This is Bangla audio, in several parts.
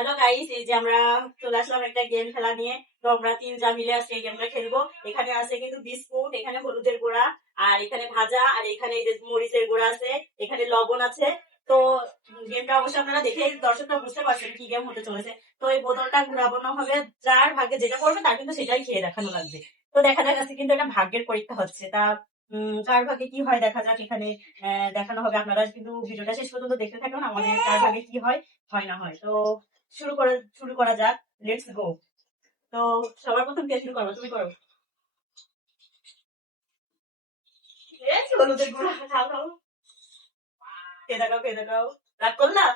হ্যালো গাইস, এই যে আমরা চলে আসলাম একটা গেম খেলা নিয়ে। তো আমরা তিন যা মিলে আজকে এই গেমটা খেলবো। এখানে আছে কিন্তু বিস্কুট, এখানে হলুদের গুঁড়া, আর এখানে ভাজা, আর এখানে এই যে মরিচের গুঁড়া আছে, এখানে লবণ আছে। তো গেমটা অবশ্যই আপনারা দেখে দর্শকরা বুঝতে পারছেন কি গেম হতে চলেছে। তো এই বোতলটা ঘুরাবানো হবে, যার ভাগ্যে যেটা করবে তার কিন্তু সেটাই খেয়ে দেখানো লাগবে। তো দেখা যাক আজকে কিন্তু একটা ভাগ্যের পরীক্ষা হচ্ছে। তা কার ভাগ্যে কি হয় দেখা যাক এখানে। দেখানো হবে, আপনারা কিন্তু ভিডিওটা শেষ পর্যন্ত দেখতে থাকুন আমাদের কার ভাগ্যে কি হয় হয় না হয়। তো শুরু করা যাক। Let's go. তো সবার প্রথম কে শুরু করবো? তুমি করো। এই হলুদের গুঁড়া খাও খাও। খেয়ে দেখাও। রাগ করলা?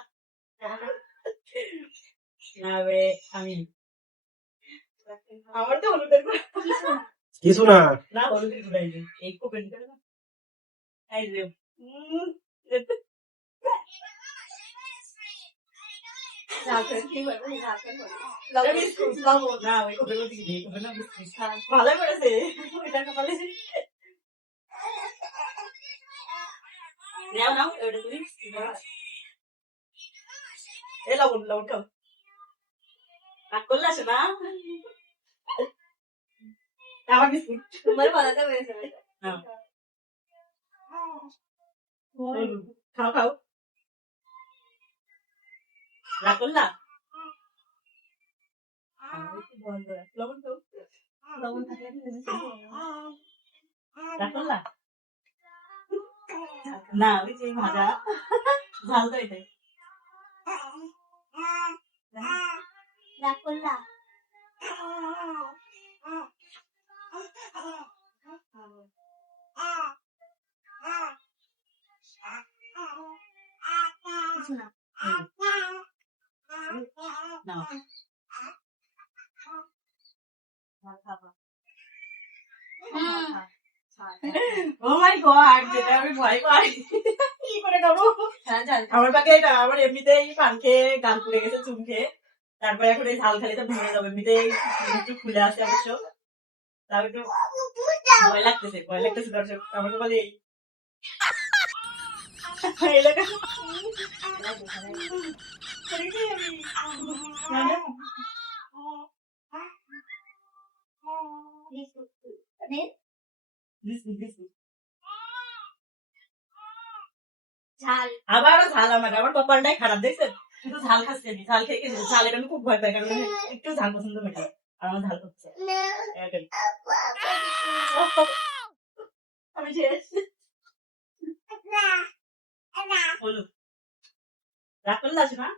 না রে, আমি আমার তো হলুদের গুঁড়া কিছু না। না, হলুদের গুঁড়া এই কোপেন করে না। এই যে না, ওই কোপেন দিকে ভালো করেছে ওইটা কপালে। নাও নাও, ওটা তুমি এ লবণ লবণ খাও। রাগ করলে আসে না আমার বিস্কুট তোমার বানাতে পেরেছে। খাও খাও। রাগ করলা? লবণ খাও। লবণ থাকে রাগ করলা? না, ওই যে ভাজা ঝাল তো এটাই। রাগ করলা? কিছু না। নাও। ও মাই গড, যেটা আমি ভয় পাই কি করে খাবো। আমার পাকে এটা আমার এমনিতেই পান খেয়ে গাল পুড়ে গেছে, চুন খেয়ে। তারপরে এখন এই ঝাল খালি তো ভেঙে যাবে। এমনিতেই একটু খুলে আসে অবশ্য, তাও একটু ভয় লাগতেছে দর্শক। আমাকে বলে এই এলাকা ঝাল, আবারও ঝাল। আমার কপালটাই খারাপ দেখছেন, শুধু ঝাল খাচ্ছে। আমি ঝাল খেয়ে খেয়েছি, ঝাল এটা আমি খুব ভয় পাই, কারণ আমি একটু ঝাল পছন্দ করি না। আর আমার ঝাল হচ্ছে আমি শেষ। হলুদ রাগ করলে আসে না।